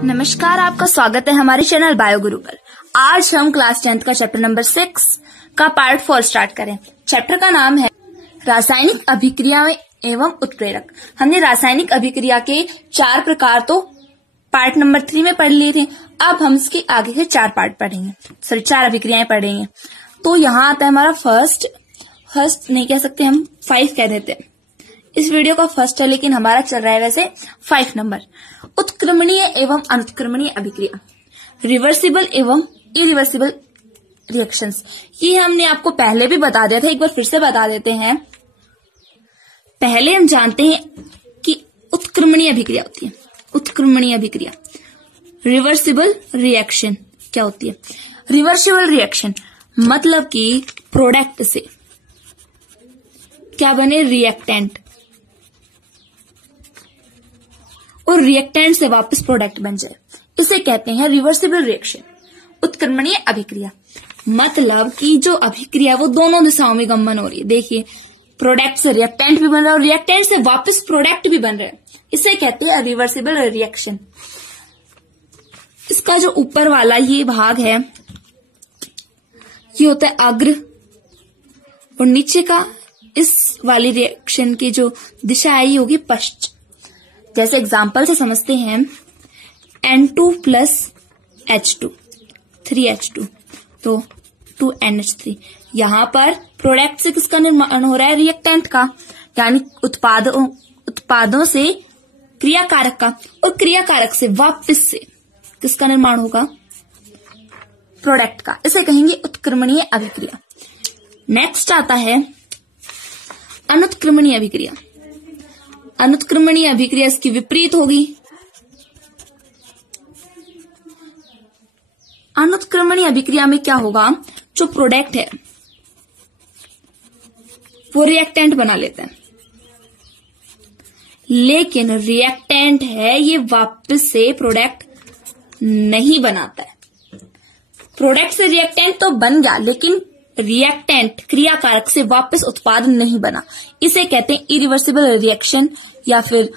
नमस्कार, आपका स्वागत है हमारे चैनल बायोगुरु पर। आज हम क्लास 10th का चैप्टर नंबर 6 का पार्ट 4 स्टार्ट करें। चैप्टर का नाम है रासायनिक अभिक्रिया एवं उत्प्रेरक। हमने रासायनिक अभिक्रिया के 4 प्रकार तो पार्ट नंबर 3 में पढ़ लिए थे। अब हम इसके आगे के 4 पार्ट पढ़ेंगे, 4 अभिक्रियाएं पढ़ेंगे। तो यहाँ आता है हमारा फर्स्ट नहीं कह सकते, हम 5 कह देते हैं। इस वीडियो का फर्स्ट है, लेकिन हमारा चल रहा है वैसे 5 नंबर। उत्क्रमणीय एवं अनुत्क्रमणीय अभिक्रिया, रिवर्सिबल एवं इरिवर्सिबल रिएक्शंस। ये हमने आपको पहले भी बता दिया था, एक बार फिर से बता देते हैं। पहले हम जानते हैं कि उत्क्रमणीय अभिक्रिया होती है। उत्क्रमणीय अभिक्रिया, रिवर्सिबल रिएक्शन क्या होती है? रिवर्सिबल रिएक्शन मतलब कि प्रोडक्ट से क्या बने, रिएक्टेंट, और रिएक्टेंट से वापस प्रोडक्ट बन जाए, इसे कहते हैं रिवर्सिबल रिएक्शन, उत्क्रमणीय अभिक्रिया। मतलब कि जो अभिक्रिया वो दोनों दिशाओं में गमन हो रही है। देखिए, प्रोडक्ट से रिएक्टेंट भी बन रहा है और रिएक्टेंट से वापस प्रोडक्ट भी बन रहा है, इसे कहते हैं रिवर्सिबल रिएक्शन। इसका जो ऊपर वाला ये भाग है ये होता है अग्र, और नीचे का इस वाली रिएक्शन की जो दिशा है ये होगी पश्च। जैसे एग्जाम्पल से समझते हैं, N2 प्लस H2 3H2 तो 2NH3। यहां पर प्रोडक्ट से किसका निर्माण हो रहा है? रिएक्टेंट का, यानी उत्पादों से क्रियाकारक का, और क्रियाकारक से वापस से किसका निर्माण होगा? प्रोडक्ट का। इसे कहेंगे उत्क्रमणीय अभिक्रिया। नेक्स्ट आता है अनुत्क्रमणीय अभिक्रिया। अनुत्क्रमणीय अभिक्रिया इसकी विपरीत होगी। अनुत्क्रमणीय अभिक्रिया में क्या होगा? जो प्रोडक्ट है वो रिएक्टेंट बना लेते हैं, लेकिन रिएक्टेंट है ये वापस से प्रोडक्ट नहीं बनाता है। प्रोडक्ट से रिएक्टेंट तो बन गया, लेकिन रिएक्टेंट क्रियाकारक से वापस उत्पाद नहीं बना, इसे कहते हैं इरिवर्सिबल रिएक्शन या फिर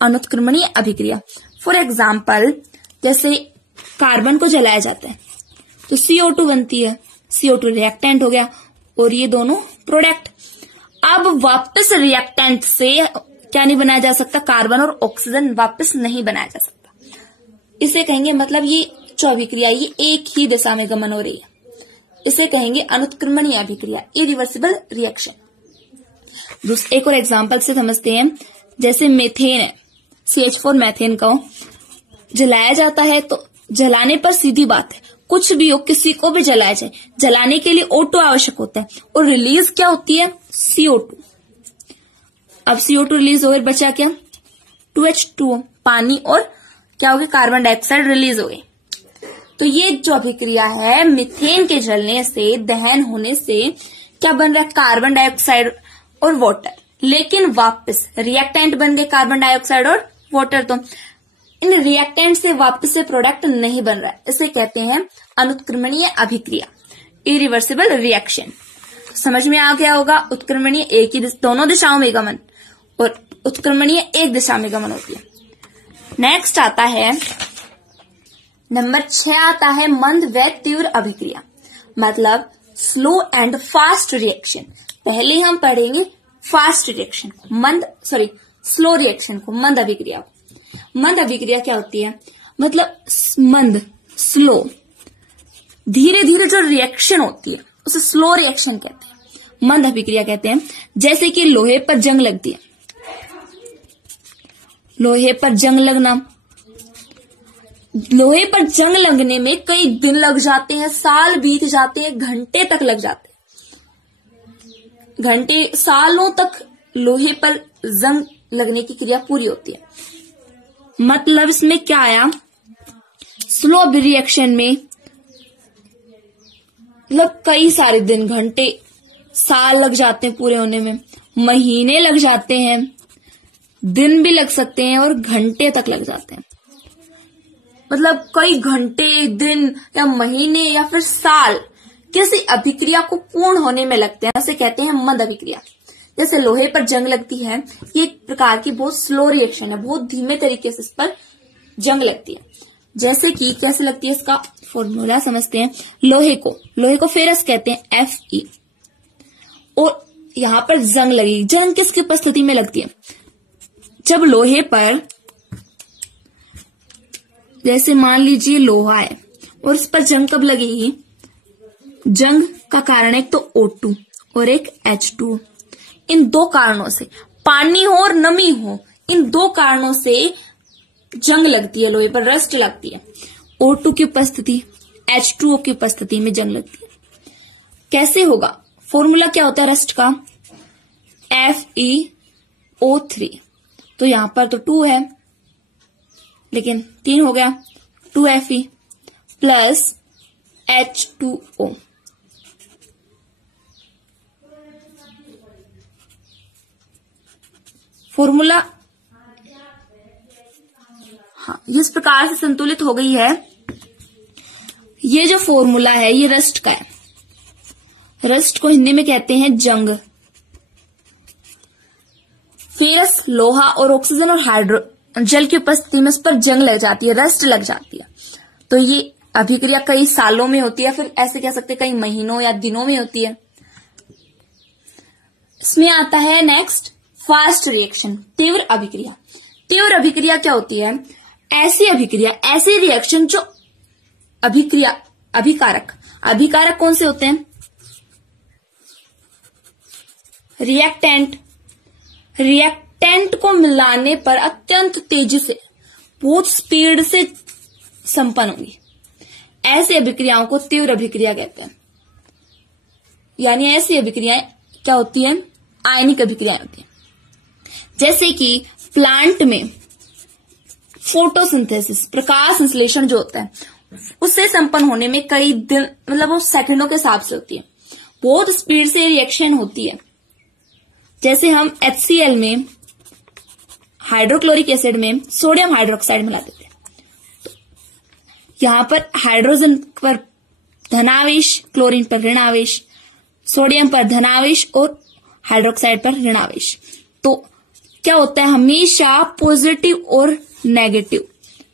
अनुत्क्रमणीय अभिक्रिया। फॉर एग्जाम्पल, जैसे कार्बन को जलाया जाता है तो CO2 बनती है, CO2 रिएक्टेंट हो गया और ये दोनों प्रोडक्ट। अब वापस रिएक्टेंट से क्या नहीं बनाया जा सकता? कार्बन और ऑक्सीजन वापस नहीं बनाया जा सकता, इसे कहेंगे, मतलब ये जो अभिक्रिया ये एक ही दिशा में गमन हो रही है, इसे कहेंगे अनुत्क्रमणीय अभिक्रिया, इरिवर्सिबल रिएक्शन। एक और एग्जांपल से समझते हैं, जैसे मेथेन है, CH4 मेथेन को जलाया जाता है तो जलाने पर सीधी बात है, कुछ भी हो, किसी को भी जलाया जाए, जलाने के लिए O2 आवश्यक होता है, और रिलीज क्या होती है? CO2। अब CO2 रिलीज हो गया, बचा क्या? 2H2O, पानी, और क्या हो गया? कार्बन डाइऑक्साइड रिलीज हो गई। तो ये जो अभिक्रिया है, मीथेन के जलने से, दहन होने से क्या बन रहा है? कार्बन डाइऑक्साइड और वाटर, लेकिन वापस रिएक्टेंट बन गए कार्बन डाइऑक्साइड और वाटर। तो इन रिएक्टेंट से वापस से प्रोडक्ट नहीं बन रहा है, इसे कहते हैं अनुत्क्रमणीय अभिक्रिया, इरिवर्सिबल रिएक्शन। समझ में आ गया होगा। उत्क्रमणीय एक ही दोनों दिशाओं में गमन, और उत्क्रमणीय एक दिशा में गमन होती है। नेक्स्ट आता है नंबर 6 आता है मंद व तीव्र अभिक्रिया, मतलब स्लो एंड फास्ट रिएक्शन। पहले हम पढ़ेंगे फास्ट रिएक्शन को, स्लो रिएक्शन को, मंद अभिक्रिया को। मंद अभिक्रिया क्या होती है? मतलब मंद, स्लो, धीरे धीरे जो रिएक्शन होती है उसे स्लो रिएक्शन कहते हैं, मंद अभिक्रिया कहते हैं। जैसे कि लोहे पर जंग लगती है, लोहे पर जंग लगना, लोहे पर जंग लगने में कई दिन लग जाते हैं, साल बीत जाते हैं, घंटे तक लग जाते हैं, घंटे सालों तक लोहे पर जंग लगने की क्रिया पूरी होती है। मतलब इसमें क्या आया? स्लो रिएक्शन में मतलब कई सारे दिन, घंटे, साल लग जाते हैं पूरे होने में, महीने लग जाते हैं, दिन भी लग सकते हैं, और घंटे तक लग जाते हैं। मतलब कई घंटे, दिन या महीने या फिर साल किसी अभिक्रिया को पूर्ण होने में लगते हैं, उसे कहते हैं मंद अभिक्रिया। जैसे लोहे पर जंग लगती है, ये एक प्रकार की बहुत स्लो रिएक्शन है, बहुत धीमे तरीके से इस पर जंग लगती है। जैसे कि कैसे लगती है, इसका फॉर्मूला समझते हैं। लोहे को फेरस कहते हैं, Fe, और यहां पर जंग लगेगी। जंग किसकी उपस्थिति में लगती है? जब लोहे पर, जैसे मान लीजिए लोहा है और उस पर जंग कब लगेगी? जंग का कारण एक तो O2 और एक H2। इन दो कारणों से, पानी हो और नमी हो, इन दो कारणों से जंग लगती है, लोहे पर रस्ट लगती है। O2 की उपस्थिति, H2O की उपस्थिति में जंग लगती है। कैसे होगा? फॉर्मूला क्या होता है रस्ट का? FeO3। तो यहां पर तो 2 है, लेकिन 3 हो गया, 2Fe प्लस H2O। फॉर्मूला इस प्रकार से संतुलित हो गई है। ये जो फॉर्मूला है ये रस्ट का है। रस्ट को हिंदी में कहते हैं जंग। फेरस, लोहा और ऑक्सीजन और हाइड्रो जल की उपस्थिति में इस पर जंग लग जाती है, रस्ट लग जाती है। तो ये अभिक्रिया कई सालों में होती है, फिर ऐसे कह सकते हैं कई महीनों या दिनों में होती है। इसमें आता है नेक्स्ट फास्ट रिएक्शन, तीव्र अभिक्रिया। तीव्र अभिक्रिया क्या होती है? ऐसी अभिक्रिया, ऐसी रिएक्शन जो अभिकारक कौन से होते हैं? रिएक्टेंट को मिलाने पर अत्यंत तेजी से, बहुत स्पीड से संपन्न होंगी। ऐसी अभिक्रियाओं को तीव्र अभिक्रिया कहते हैं। यानी ऐसी अभिक्रियाएं क्या होती है? आयनिक अभिक्रियाएं होती है। जैसे कि प्लांट में फोटोसिंथेसिस, प्रकाश संश्लेषण जो होता है, उससे संपन्न होने में कई दिन, मतलब वो सेकंडों के हिसाब से होती है, बहुत स्पीड से रिएक्शन होती है। जैसे हम HCl में, हाइड्रोक्लोरिक एसिड में सोडियम हाइड्रोक्साइड मिला देते हैं, तो यहां पर हाइड्रोजन पर धनावेश, क्लोरीन पर ऋणावेश, सोडियम पर धनावेश और हाइड्रोक्साइड पर ऋणावेश। तो क्या होता है? हमेशा पॉजिटिव और नेगेटिव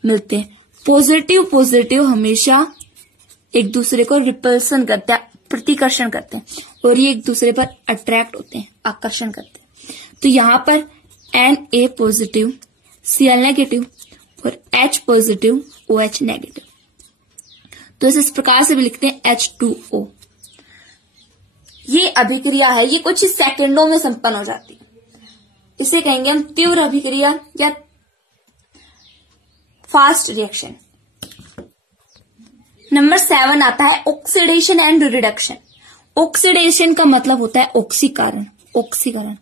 मिलते हैं। पॉजिटिव हमेशा एक दूसरे को रिपल्सन करते हैं, प्रतिकर्षण करते हैं, और ये एक दूसरे पर अट्रैक्ट होते हैं, आकर्षण करते हैं। तो यहां पर Na पॉजिटिव, Cl नेगेटिव और H पॉजिटिव, OH नेगेटिव। तो इस प्रकार से भी लिखते हैं H2O। ये अभिक्रिया है, ये कुछ सेकंडों में संपन्न हो जाती है। इसे कहेंगे हम तीव्र अभिक्रिया या फास्ट रिएक्शन। नंबर 7 आता है ऑक्सीडेशन एंड रिडक्शन। ऑक्सीडेशन का मतलब होता है ऑक्सीकरण,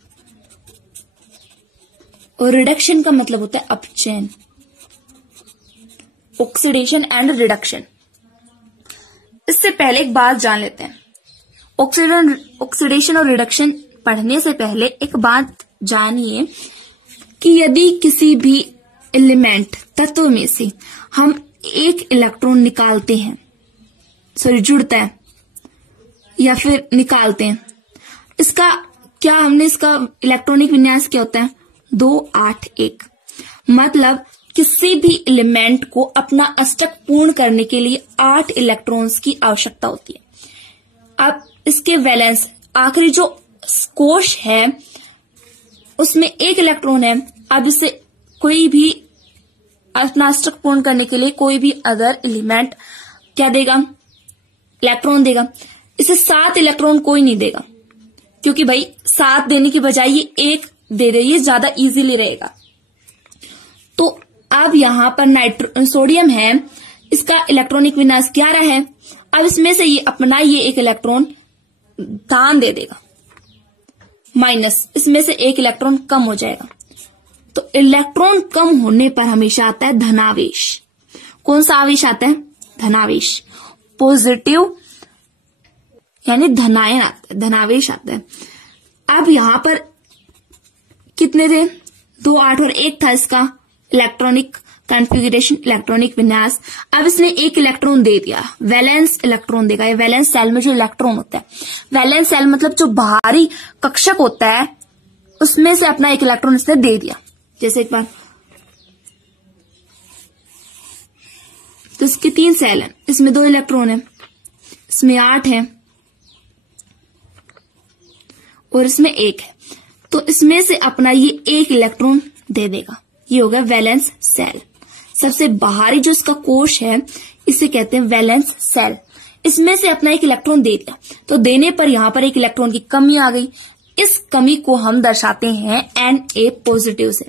और रिडक्शन का मतलब होता है अपचयन। Oxidation and reduction. इससे पहले एक बात जान लेते हैं। ऑक्सीडेशन और रिडक्शन पढ़ने से पहले एक बात जानिए कि यदि किसी भी एलिमेंट, तत्व में से हम एक इलेक्ट्रॉन निकालते हैं, जुड़ता है या फिर निकालते हैं, इसका इलेक्ट्रॉनिक विन्यास क्या होता है? 2-8-1। मतलब किसी भी एलिमेंट को अपना अष्टक पूर्ण करने के लिए 8 इलेक्ट्रॉन्स की आवश्यकता होती है। अब इसके वैलेंस, आखिरी जो कोश है उसमें 1 इलेक्ट्रॉन है। अब इसे कोई भी अपना अष्टक पूर्ण करने के लिए कोई भी अदर एलिमेंट क्या देगा? इलेक्ट्रॉन देगा। इसे 7 इलेक्ट्रॉन कोई नहीं देगा, क्योंकि भाई 7 देने की बजाय ये 1 दे रही है, ज्यादा इजीली रहेगा। तो अब यहां पर सोडियम है, इसका इलेक्ट्रॉनिक विन्यास 11 है। अब इसमें से ये अपना ये 1 इलेक्ट्रॉन दान दे देगा, माइनस इसमें से 1 इलेक्ट्रॉन कम हो जाएगा। तो इलेक्ट्रॉन कम होने पर हमेशा आता है धनावेश। कौन सा आवेश आता है? धनावेश। पॉजिटिव यानी धनायन आता है, धनावेश आता है। अब यहां पर कितने थे? 2, 8 और 1 था इसका इलेक्ट्रॉनिक कॉन्फ़िगरेशन, इलेक्ट्रॉनिक विन्यास। अब इसने 1 इलेक्ट्रॉन दे दिया, वैलेंस इलेक्ट्रॉन देगा। ये वैलेंस सेल में जो इलेक्ट्रॉन होता है, वैलेंस सेल मतलब जो बाहरी कक्षक होता है, उसमें से अपना 1 इलेक्ट्रॉन इसने दे दिया। जैसे एक बार तो इसके 3 सेल हैं, इसमें 2 इलेक्ट्रॉन है, इसमें 8 है और इसमें 1 है। तो इसमें से अपना ये 1 इलेक्ट्रॉन दे देगा। ये हो गया वैलेंस सेल। सबसे बाहरी जो इसका कोश है इसे कहते हैं वैलेंस सेल। इसमें से अपना 1 इलेक्ट्रॉन दे दिया, तो देने पर यहां पर 1 इलेक्ट्रॉन की कमी आ गई। इस कमी को हम दर्शाते हैं Na पॉजिटिव से।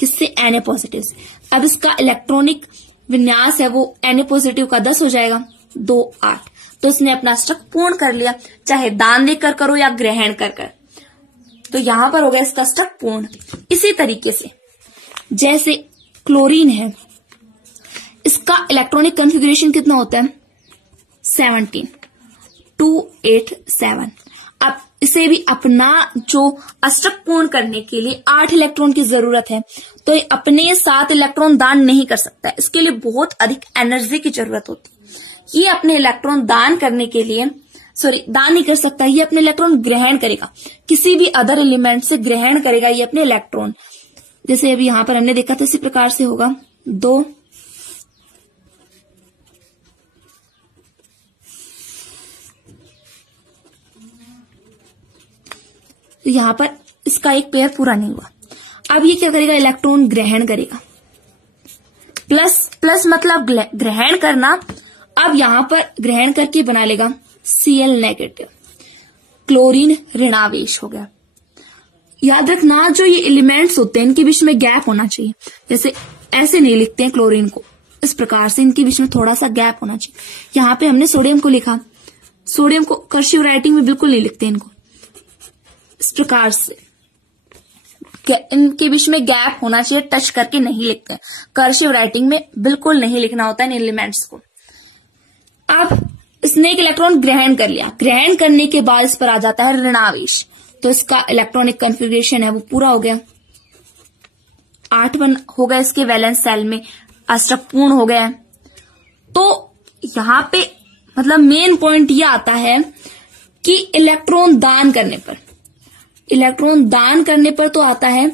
किससे? Na पॉजिटिव से। अब इसका इलेक्ट्रॉनिक विन्यास है वो Na पॉजिटिव का 10 हो जाएगा, 2 8। तो इसने अपना स्टक पूर्ण कर लिया, चाहे दान देकर करो या ग्रहण कर। तो यहां पर हो गया इसका स्टक पूर्ण। इसी तरीके से जैसे क्लोरीन है, इसका इलेक्ट्रॉनिक कॉन्फ़िगरेशन कितना होता है? 17 287। अब इसे भी अपना जो अष्टक पूर्ण करने के लिए 8 इलेक्ट्रॉन की जरूरत है, तो ये अपने 7 इलेक्ट्रॉन दान नहीं कर सकता है। इसके लिए बहुत अधिक एनर्जी की जरूरत होती है। ये अपने इलेक्ट्रॉन दान करने के लिए दान नहीं कर सकता, ये अपने इलेक्ट्रॉन ग्रहण करेगा, किसी भी अदर एलिमेंट से ग्रहण करेगा ये अपने इलेक्ट्रॉन। जैसे अभी यहां पर हमने देखा था, इसी प्रकार से होगा 2 तो यहां पर इसका एक पेयर पूरा नहीं हुआ। अब ये क्या करेगा? इलेक्ट्रॉन ग्रहण करेगा। प्लस मतलब ग्रहण करना। अब यहां पर ग्रहण करके बना लेगा Cl नेगेटिव, क्लोरीन ऋणावेश हो गया। याद रखना, जो ये एलिमेंट्स होते हैं इनके बीच में गैप होना चाहिए। जैसे ऐसे नहीं लिखते हैं क्लोरीन को, इस प्रकार से इनके बीच में थोड़ा सा गैप होना चाहिए। यहां पे हमने सोडियम को लिखा, सोडियम को कर्सिव राइटिंग में बिल्कुल नहीं लिखते इनको, इस प्रकार से इनके बीच में गैप होना चाहिए, टच करके नहीं लिखते। कर्सिव राइटिंग में बिल्कुल नहीं लिखना होता है इन एलिमेंट्स को। अब इसने 1 इलेक्ट्रॉन ग्रहण कर लिया, ग्रहण करने के बाद इस पर आ जाता है ऋणावेश, तो इसका इलेक्ट्रॉनिक कॉन्फ़िगरेशन है वो पूरा हो गया। 8 बन हो गया इसके वैलेंस सेल में, अष्टक पूर्ण हो गया है। तो यहां पे मतलब मेन पॉइंट ये आता है कि इलेक्ट्रॉन दान करने पर तो आता है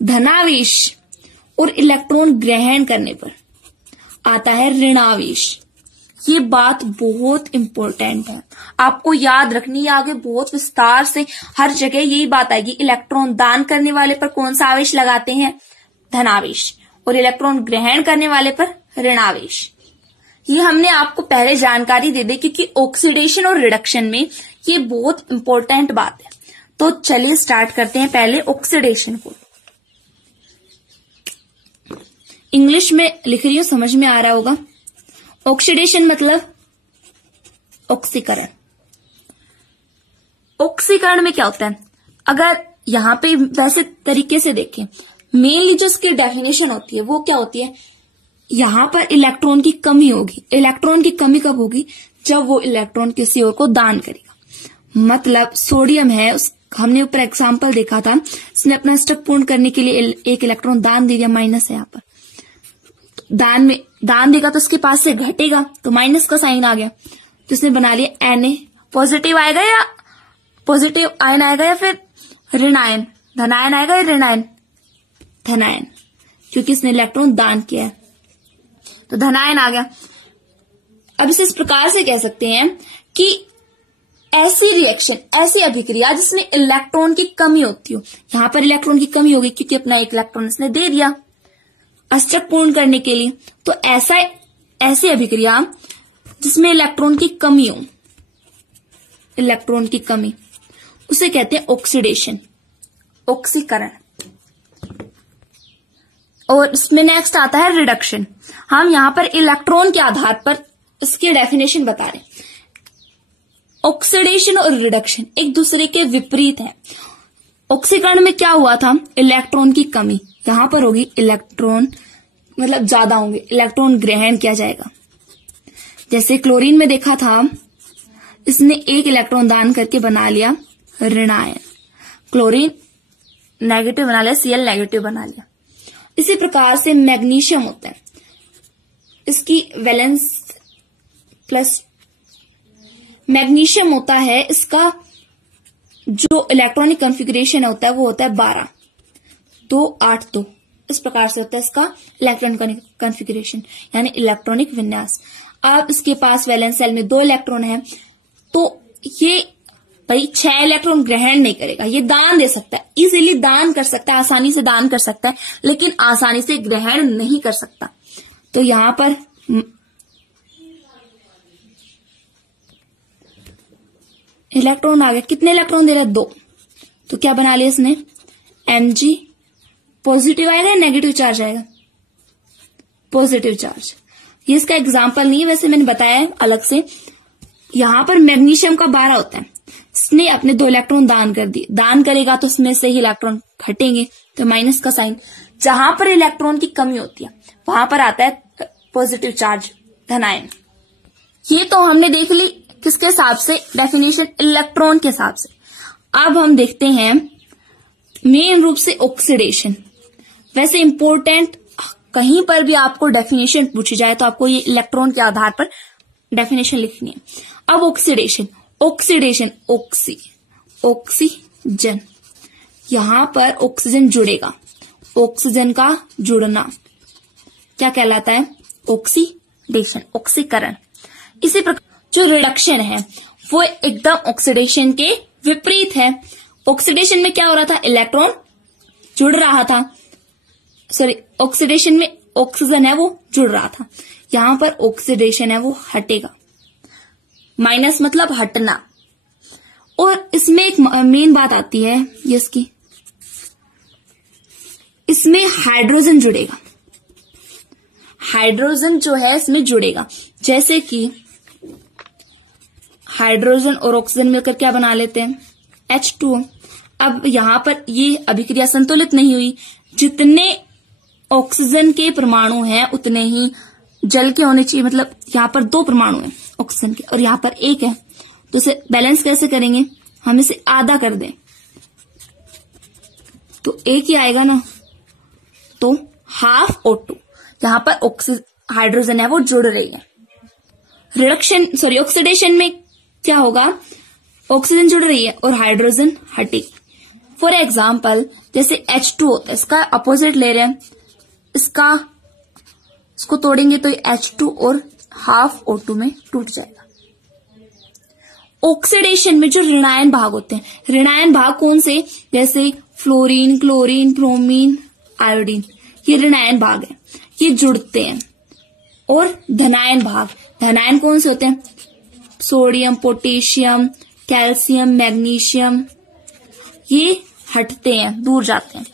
धनावेश, और इलेक्ट्रॉन ग्रहण करने पर आता है ऋणावेश। ये बात बहुत इंपॉर्टेंट है, आपको याद रखनी है। आगे बहुत विस्तार से हर जगह यही बात आएगी। इलेक्ट्रॉन दान करने वाले पर कौन सा आवेश लगाते हैं? धनावेश। और इलेक्ट्रॉन ग्रहण करने वाले पर ऋणावेश। ये हमने आपको पहले जानकारी दे दी, क्योंकि ऑक्सीडेशन और रिडक्शन में ये बहुत इंपॉर्टेंट बात है। तो चलिए स्टार्ट करते हैं पहले ऑक्सीडेशन को। इंग्लिश में लिख रही हूं, समझ में आ रहा होगा। ऑक्सीडेशन मतलब ऑक्सीकरण। ऑक्सीकरण में क्या होता है? अगर यहां पे वैसे तरीके से देखें, मेनली जो इसकी डेफिनेशन होती है वो क्या होती है? यहां पर इलेक्ट्रॉन की कमी होगी। इलेक्ट्रॉन की कमी कब होगी? जब वो इलेक्ट्रॉन किसी और को दान करेगा। मतलब सोडियम है, हमने ऊपर एग्जाम्पल देखा था, इसने अपना स्टक पूर्ण करने के लिए 1 इलेक्ट्रॉन दान दे दिया, माइनस है यहाँ पर। दान देगा तो उसके पास से घटेगा, तो माइनस का साइन आ गया, तो इसने बना लिया Na। पॉजिटिव आएगा या पॉजिटिव आयन आएगा या फिर ऋण आयन, धनायन आएगा या ऋण आयन? धनायन, क्योंकि इसने इलेक्ट्रॉन दान किया है, तो धनायन आ गया। अब इसे इस प्रकार से कह सकते हैं कि ऐसी रिएक्शन, ऐसी अभिक्रिया जिसमें इलेक्ट्रॉन की कमी होती हो। यहां पर इलेक्ट्रॉन की कमी होगी क्योंकि अपना 1 इलेक्ट्रॉन इसने दे दिया अष्टक पूर्ण करने के लिए। तो ऐसी अभिक्रिया जिसमें इलेक्ट्रॉन की कमी हो, इलेक्ट्रॉन की कमी, उसे कहते हैं ऑक्सीडेशन, ऑक्सीकरण। और इसमें नेक्स्ट आता है रिडक्शन। हम यहां पर इलेक्ट्रॉन के आधार पर इसकी डेफिनेशन बता रहे हैं। ऑक्सीडेशन और रिडक्शन एक दूसरे के विपरीत है। ऑक्सीकरण में क्या हुआ था? इलेक्ट्रॉन की कमी, यहां पर होगी इलेक्ट्रॉन मतलब ज्यादा होंगे, इलेक्ट्रॉन ग्रहण किया जाएगा। जैसे क्लोरीन में देखा था, इसने 1 इलेक्ट्रॉन दान करके बना लिया ऋण आयन, क्लोरीन नेगेटिव बना लिया, Cl नेगेटिव बना लिया। इसी प्रकार से मैग्नीशियम होता है, इसकी वैलेंस प्लस मैग्नीशियम होता है, इसका जो इलेक्ट्रॉनिक कॉन्फ़िगरेशन होता है वो होता है 12 2 8 2। इस प्रकार से होता है इसका इलेक्ट्रॉन कॉन्फ़िगरेशन यानी इलेक्ट्रॉनिक विन्यास। अब इसके पास वैलेंस शेल में 2 इलेक्ट्रॉन है, तो ये भाई 6 इलेक्ट्रॉन ग्रहण नहीं करेगा, ये दान दे सकता है, इजीली दान कर सकता है, आसानी से दान कर सकता है, लेकिन आसानी से ग्रहण नहीं कर सकता। तो यहां पर इलेक्ट्रॉन आ गए, कितने इलेक्ट्रॉन दे रहा है? 2। तो क्या बना लिया इसने? Mg पॉजिटिव आएगा या नेगेटिव चार्ज आएगा? Positive charge. ये इसका एग्जाम्पल नहीं है, वैसे मैंने बताया है अलग से। यहां पर मैग्नीशियम का 12 होता है, इसने अपने 2 इलेक्ट्रॉन दान कर दिए, दान करेगा तो इसमें से ही इलेक्ट्रॉन घटेंगे, तो माइनस का साइन। जहां पर इलेक्ट्रॉन की कमी होती है वहां पर आता है पॉजिटिव चार्ज, धनायन। ये तो हमने देख ली किसके हिसाब से? डेफिनेशन इलेक्ट्रॉन के हिसाब से। अब हम देखते हैं मेन रूप से ऑक्सीडेशन। वैसे इंपॉर्टेंट, कहीं पर भी आपको डेफिनेशन पूछी जाए तो आपको ये इलेक्ट्रॉन के आधार पर डेफिनेशन लिखनी है। अब ऑक्सीडेशन, ऑक्सीजन, यहां पर ऑक्सीजन जुड़ेगा, ऑक्सीजन का जुड़ना क्या कहलाता है? ऑक्सीडेशन, ऑक्सीकरण। इसी प्रकार जो रिडक्शन है वो एकदम ऑक्सीडेशन के विपरीत है। ऑक्सीडेशन में क्या हो रहा था? इलेक्ट्रॉन जुड़ रहा था, सॉरी, ऑक्सीडेशन में ऑक्सीजन है वो जुड़ रहा था, यहां पर ऑक्सीडेशन है वो हटेगा, माइनस मतलब हटना। और इसमें एक मेन बात आती है ये इसकी, इसमें हाइड्रोजन जुड़ेगा, हाइड्रोजन जो है इसमें जुड़ेगा, जैसे कि हाइड्रोजन और ऑक्सीजन मिलकर क्या बना लेते हैं? H2O। अब यहां पर ये अभिक्रिया संतुलित नहीं हुई, जितने ऑक्सीजन के परमाणु हैं उतने ही जल के होने चाहिए, मतलब यहां पर 2 परमाणु हैं ऑक्सीजन के और यहां पर 1 है, तो इसे बैलेंस कैसे करेंगे? हम इसे आधा कर दें तो 1 ही आएगा ना, तो हाफ O2। यहां पर हाइड्रोजन है वो जुड़ रही है। ऑक्सीडेशन में क्या होगा? ऑक्सीजन जुड़ रही है और हाइड्रोजन हटेगी। फॉर एग्जाम्पल जैसे H2 होता है, इसका अपोजिट ले रहे हैं, इसको तोड़ेंगे तो H2 और हाफ O2 में टूट जाएगा। ऑक्सीडेशन में जो ऋणायन भाग होते हैं, ऋणायन भाग कौन से? जैसे फ्लोरीन, क्लोरीन, ब्रोमीन, आयोडीन, ये ऋणायन भाग है, ये जुड़ते हैं। और धनायन भाग, धनायन कौन से होते हैं? सोडियम, पोटेशियम, कैल्शियम, मैग्नीशियम, ये हटते हैं, दूर जाते हैं।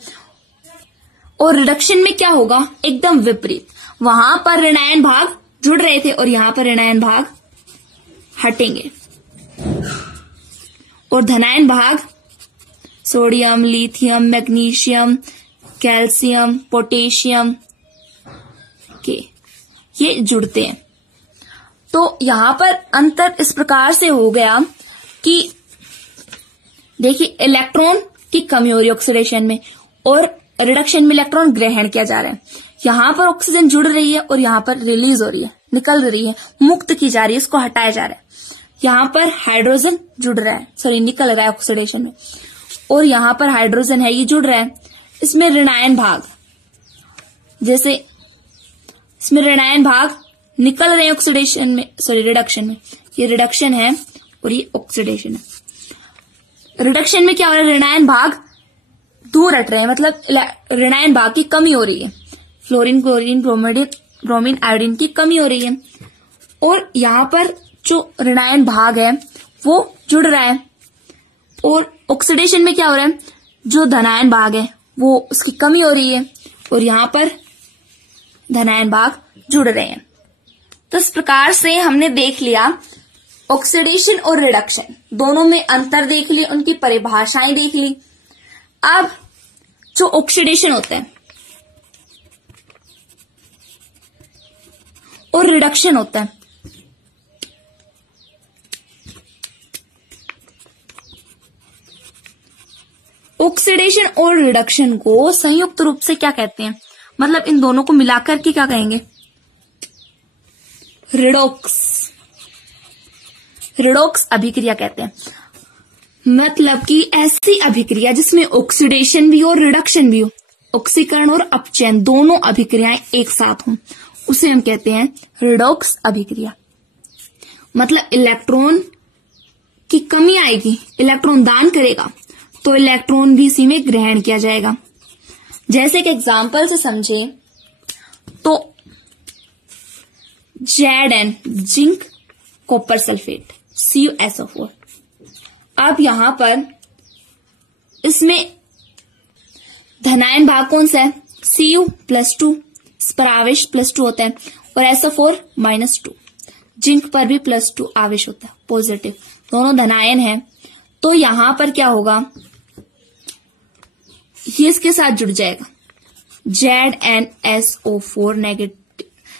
और रिडक्शन में क्या होगा? एकदम विपरीत, वहां पर ऋणायन भाग जुड़ रहे थे और यहां पर ऋणायन भाग हटेंगे। और धनायन भाग sodium, lithium, magnesium, calcium, potassium के ये जुड़ते हैं। तो यहां पर अंतर इस प्रकार से हो गया कि देखिए इलेक्ट्रॉन की कमी हो रही है ऑक्सीडेशन में और रिडक्शन में इलेक्ट्रॉन ग्रहण किया जा रहा है। यहां पर ऑक्सीजन जुड़ रही है और यहां पर रिलीज हो रही है, निकल रही है, मुक्त की जा रही है, इसको हटाया जा रहा है। यहां पर हाइड्रोजन जुड़ रहा है, सॉरी निकल रहा है ऑक्सीडेशन में, और यहां पर हाइड्रोजन है ये जुड़ रहा है। इसमें ऋणायन भाग, जैसे इसमें ऋणायन भाग निकल रहे हैं ऑक्सीडेशन में, सॉरी रिडक्शन में, ये रिडक्शन है और ये ऑक्सीडेशन है। रिडक्शन में क्या हो रहा है? ऋणायन भाग दूर हट रहे हैं, मतलब ऋणायन भाग की कमी हो रही है, फ्लोरीन, क्लोरीन, ब्रोमीन, आयोडीन की कमी हो रही है। और यहां पर जो ऋणायन भाग है वो जुड़ रहा है। और ऑक्सीडेशन में क्या हो रहा है? जो धनायन भाग है वो उसकी कमी हो रही है और यहां पर धनायन भाग जुड़ रहे हैं। तो इस प्रकार से हमने देख लिया ऑक्सीडेशन और रिडक्शन, दोनों में अंतर देख लिया, उनकी परिभाषाएं देख ली। अब जो ऑक्सीडेशन होता है और रिडक्शन होता है, ऑक्सीडेशन और रिडक्शन को संयुक्त रूप से क्या कहते हैं? मतलब इन दोनों को मिलाकर के क्या कहेंगे? रिडॉक्स अभिक्रिया कहते हैं। मतलब कि ऐसी अभिक्रिया जिसमें ऑक्सीडेशन भी हो और रिडक्शन भी हो। ऑक्सीकरण और अपचयन दोनों अभिक्रियाएं एक साथ हों, उसे हम कहते हैं रिडॉक्स अभिक्रिया। मतलब इलेक्ट्रॉन की कमी आएगी, इलेक्ट्रॉन दान करेगा तो इलेक्ट्रॉन भी इसी में ग्रहण किया जाएगा। जैसे कि एग्जाम्पल से समझे तो Zn zinc copper sulphate CuSO4। अब यहां पर इसमें धनायन भाग कौन सा है? Cu+2, इस पर आवेश +2 होता है, और SO4 -2, जिंक पर भी +2 आवेश होता है, पॉजिटिव, दोनों धनायन है। तो यहां पर क्या होगा, ये इसके साथ जुड़ जाएगा, ZnSO4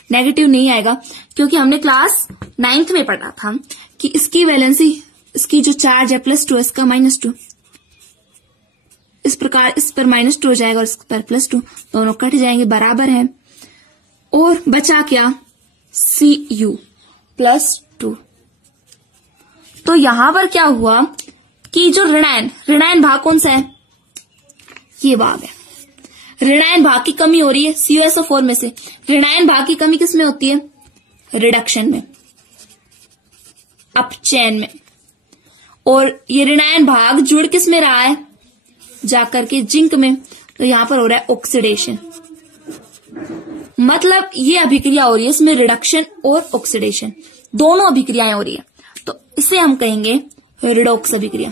नेगेटिव नहीं आएगा, क्योंकि हमने क्लास 9th में पढ़ा था कि इसकी वैलेंसी, इसकी जो चार्ज है +2, इसका -2, इस प्रकार इस पर -2 हो जाएगा और इस पर +2, दोनों कट जाएंगे, बराबर है। और बचा क्या? Cu+2। तो यहां पर क्या हुआ कि जो ऋणायन भाग कौन सा है? ये भाग है। ऋणायन भाग की कमी हो रही है CuSO4 में से। ऋणायन भाग की कमी किस में होती है? रिडक्शन में, अपचयन में। और ये ऋणायन भाग जुड़ किस में रहा है? जाकर के जिंक में। तो यहां पर हो रहा है ऑक्सीडेशन। मतलब ये अभिक्रिया हो रही है, इसमें रिडक्शन और ऑक्सीडेशन दोनों अभिक्रियाएं हो रही है, तो इसे हम कहेंगे रिडॉक्स अभिक्रिया।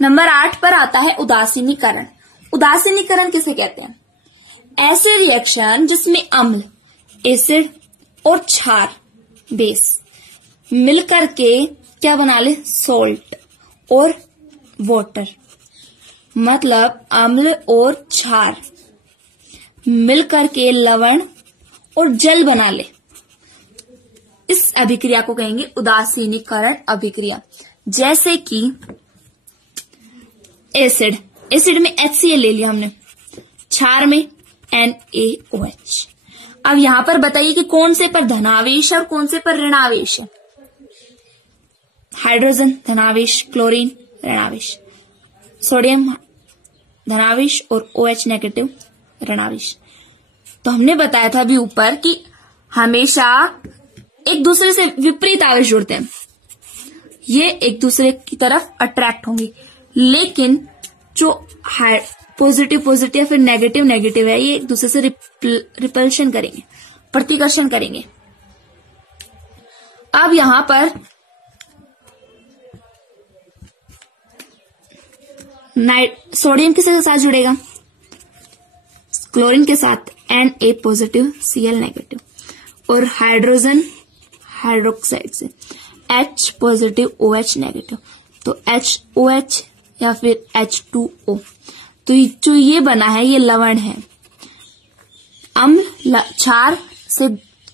नंबर 8 पर आता है उदासीनीकरण। उदासीनीकरण किसे कहते हैं? ऐसे रिएक्शन जिसमें अम्ल, एसिड और क्षार, बेस मिलकर के क्या बना ले? सॉल्ट और वाटर। मतलब अम्ल और क्षार मिलकर के लवण और जल बना ले, इस अभिक्रिया को कहेंगे उदासीनीकरण अभिक्रिया। जैसे कि एसिड में HCl ले लिया हमने, क्षार में NaOH। अब यहां पर बताइए कि कौन से पर धनावेश है और कौन से पर ऋणावेश है? हाइड्रोजन धनावेश, क्लोरीन ऋणावेश, सोडियम धनावेश और OH नेगेटिव ऋणावेश। तो हमने बताया था अभी ऊपर कि हमेशा एक दूसरे से विपरीत आवेश जुड़ते हैं, ये एक दूसरे की तरफ अट्रैक्ट होंगे, लेकिन जो पॉजिटिव या फिर नेगेटिव है, ये एक दूसरे से रिपल्शन करेंगे, प्रतिकर्षण करेंगे। अब यहां पर सोडियम किसके साथ जुड़ेगा? क्लोरीन के साथ Na पॉजिटिव Cl नेगेटिव, और हाइड्रोजन हाइड्रोक्साइड से H पॉजिटिव OH नेगेटिव, तो HOH या फिर H2O। तो जो ये बना है ये लवण है। अम्ल क्षार से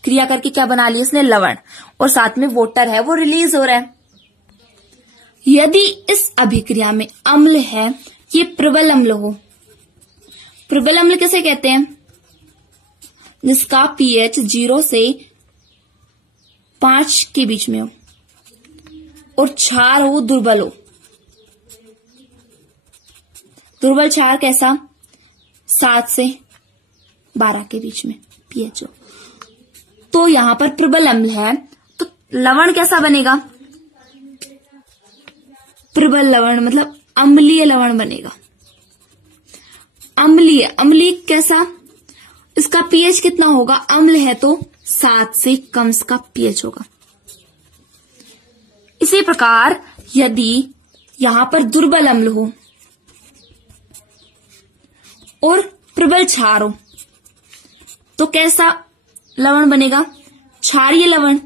क्रिया करके क्या बना लिया इसने? लवण, और साथ में वाटर है वो रिलीज हो रहा है। यदि इस अभिक्रिया में अम्ल है, ये प्रबल अम्ल हो, प्रबल अम्ल किसे कहते हैं? जिसका pH 0 से 5 के बीच में हो और क्षार हो दुर्बल हो। दुर्बल क्षार कैसा? 7 से 12 के बीच में pH हो। तो यहां पर प्रबल अम्ल है, तो लवण कैसा बनेगा? प्रबल लवण, मतलब अम्लीय लवण बनेगा। अम्लीय कैसा? इसका pH कितना होगा? अम्ल है तो 7 से कम इसका pH होगा। इसी प्रकार यदि यहां पर दुर्बल अम्ल हो और प्रबल क्षार हो, तो कैसा लवण बनेगा? क्षारीय लवण।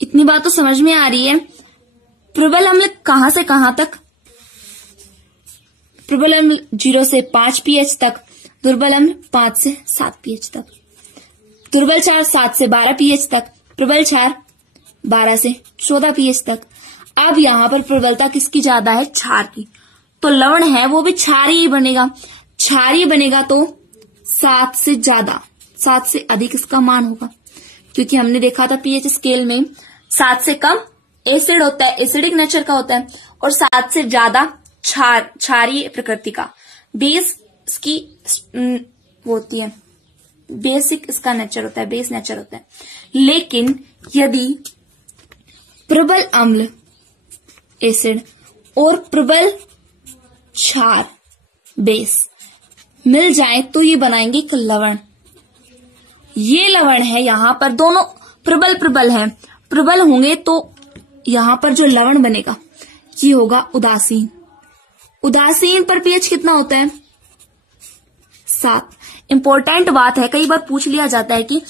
इतनी बात तो समझ में आ रही है। प्रबल अम्ल कहां से कहां तक? प्रबल अम्ल 0 से 5 pH तक, दुर्बल अम्ल 5 से 7 pH तक, दुर्बल क्षार 7 से 12 pH तक, प्रबल क्षार 12 से 14 pH तक। अब यहां पर प्रबलता किसकी ज्यादा है? क्षार की। तो लवण है वो भी क्षारीय बनेगा। क्षारीय बनेगा तो 7 से ज्यादा, 7 से अधिक इसका मान होगा, क्योंकि हमने देखा था pH स्केल में 7 से कम एसिड होता है, एसिडिक नेचर का होता है, और 7 से ज्यादा क्षारीय प्रकृति का, बेस की वो होती है, बेसिक इसका नेचर होता है, बेस नेचर होता है। लेकिन यदि प्रबल अम्ल एसिड और प्रबल क्षार बेस मिल जाए तो ये बनाएंगे एक लवण। ये लवण है, यहां पर दोनों प्रबल प्रबल हैं, प्रबल होंगे तो यहां पर जो लवण बनेगा ये होगा उदासीन। उदासीन पर पीएच कितना होता है? 7। इंपॉर्टेंट बात है, कई बार पूछ लिया जाता है कि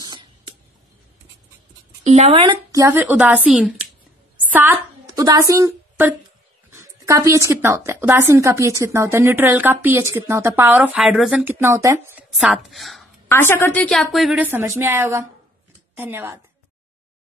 लवण या फिर उदासीन 7, उदासीन पर का पीएच कितना होता है, उदासीन का पीएच कितना होता है, न्यूट्रल का पीएच कितना होता है, पावर ऑफ हाइड्रोजन कितना होता है? 7। आशा करती हूँ कि आपको ये वीडियो समझ में आया होगा। धन्यवाद।